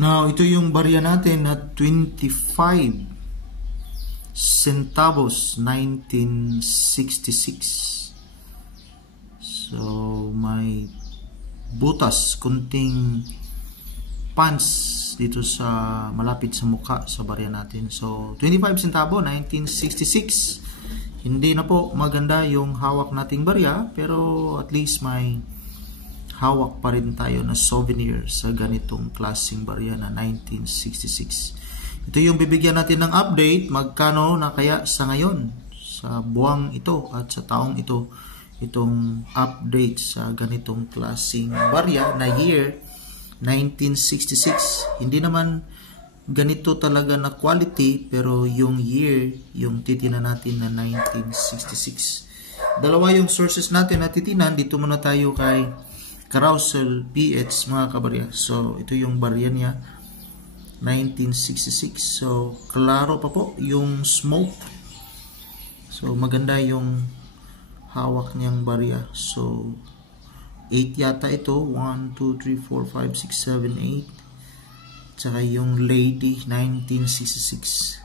Now, ito yung barya natin na 25 centavos 1966. So, may butas, kunting pants dito sa malapit sa mukha sa barya natin. So, 25 centavo 1966. Hindi na po maganda yung hawak nating barya, pero at least may hawak pa rin tayo na souvenir sa ganitong klaseng barya na 1966. Ito yung bibigyan natin ng update, magkano na kaya sa ngayon, sa buwang ito at sa taong ito, itong update sa ganitong klaseng barya na year 1966. Hindi naman ganito talaga na quality, pero yung year, yung titinan natin na 1966. Dalawa yung sources natin na titinan. Dito muna tayo kay Carousel PH mga kabarya. So, ito yung barya niya 1966. So, klaro pa po yung smoke. So, maganda yung hawak niyang barya. So, 8 yata ito. 1, 2, 3, 4, 5, 6, 7, 8. Tsaka yung Lady 1966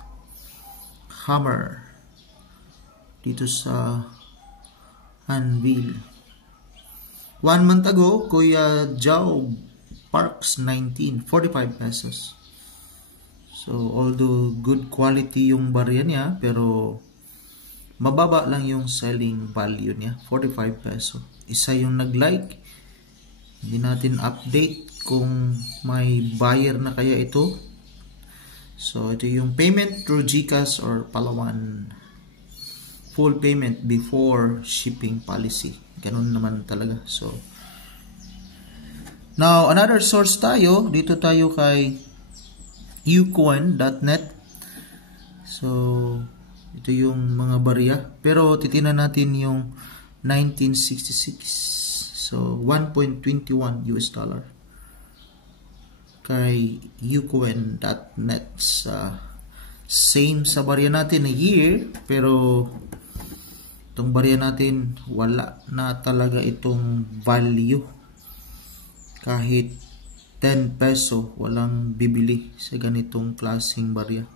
Hammer dito sa Anvil. 1 month ago, Kuya Joe Parks 19, 45 pesos. So, although good quality yung barya niya, pero mababa lang yung selling value niya, 45 peso. Isa yung nag-like. Hindi natin update kung may buyer na kaya ito. So, ito yung payment through GCash or Palawan. Full payment before shipping policy. Ganun naman talaga. So, now, another source tayo. Dito tayo kay ucoin.net. So, ito yung mga barya. Pero, titinan natin yung 1966. So, 1.21 US dollar. Kay ucoin.net. Same sa barya natin na year. Pero, itong barya natin, wala na talaga itong value. Kahit 10 peso, walang bibili sa ganitong klaseng barya.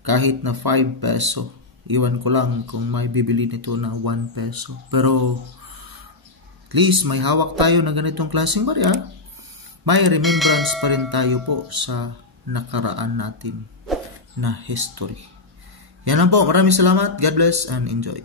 Kahit na 5 peso, iwan ko lang kung may bibili nito na 1 peso. Pero, at least may hawak tayo na ganitong klaseng barya. May remembrance pa rin tayo po sa nakaraan natin na history. Yan lang po. Maraming salamat. God bless and enjoy.